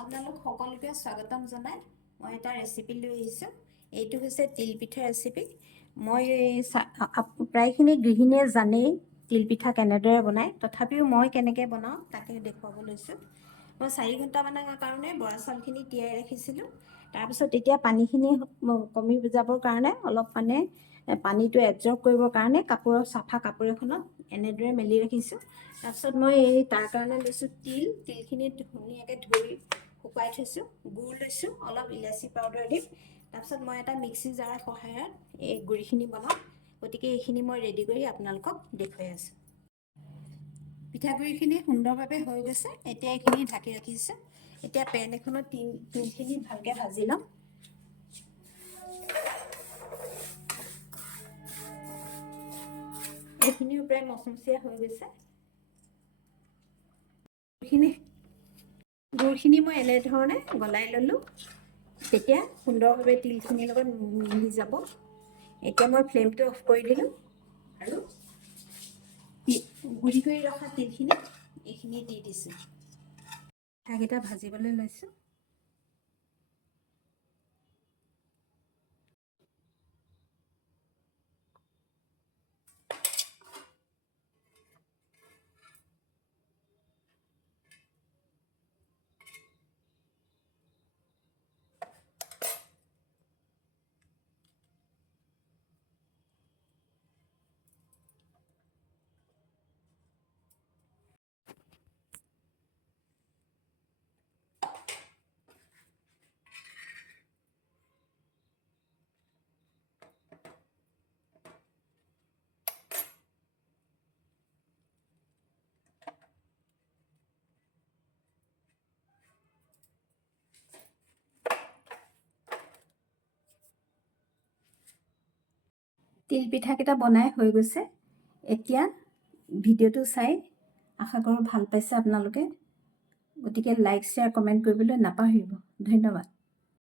আপোনালোক সকলোকে স্বাগতম জনাই মই এটা ৰেচিপি লৈ আহিছোঁ। এইটো হৈছে তিলপিঠা ৰেচিপি। মই প্ৰায়খিনি গৃহিণীয়ে জানেই তিলপিঠা কেনেদৰে বনায়, তথাপিও মই কেনেকৈ বনাওঁ তাকে দেখুৱাব লৈছোঁ। মই 4 ঘণ্টামানৰ কাৰণে বৰা চাউলখিনি তিয়াই ৰাখিছিলোঁ। তাৰপিছত এতিয়া পানীখিনি কমি যাবৰ কাৰণে অলপ পানীটো এবজৰ্ব কৰিবৰ কাৰণে চাফা কাপোৰ এখনত এনেদৰে মেলি ৰাখিছোঁ। তাৰপিছত মই তাৰ কাৰণে লৈছোঁ তিলখিনি ধুনীয়াকৈ ধুই শুকাই থৈছোঁ। গুড় লৈছোঁ, অলপ ইলাচি পাউডাৰ দিম। তাৰপিছত মই এটা মিক্সি জাৰৰ সহায়ত এই গুড়িখিনি বনাম। গতিকে এইখিনি মই ৰেডি কৰি আপোনালোকক দেখুৱাই আছোঁ। পিঠাগুড়িখিনি সুন্দৰভাৱে হৈ গৈছে। এতিয়া এইখিনি ঢাকি ৰাখিছোঁ। এতিয়া পেন এখনত তিলখিনি ভালকৈ ভাজি ল'ম। এইখিনিও প্ৰায় মচমচীয়া হৈ গৈছে। গুড়খিনি মই এনেধৰণে গলাই ল'লোঁ। তেতিয়া সুন্দৰভাৱে তিলখিনিৰ লগত মিলি যাব। এতিয়া মই ফ্লেমটো অফ কৰি দিলোঁ আৰু গুড়ি কৰি ৰখা তিলখিনি এইখিনি দি দিছোঁ। পিঠাকেইটা ভাজিবলৈ লৈছোঁ। তিলপিঠাকেইটা বনাই হৈ গৈছে। এতিয়া ভিডিঅ'টো চাই আশা কৰোঁ ভাল পাইছে আপোনালোকে। গতিকে লাইক, শ্বেয়াৰ, কমেণ্ট কৰিবলৈ নাপাহৰিব। ধন্যবাদ।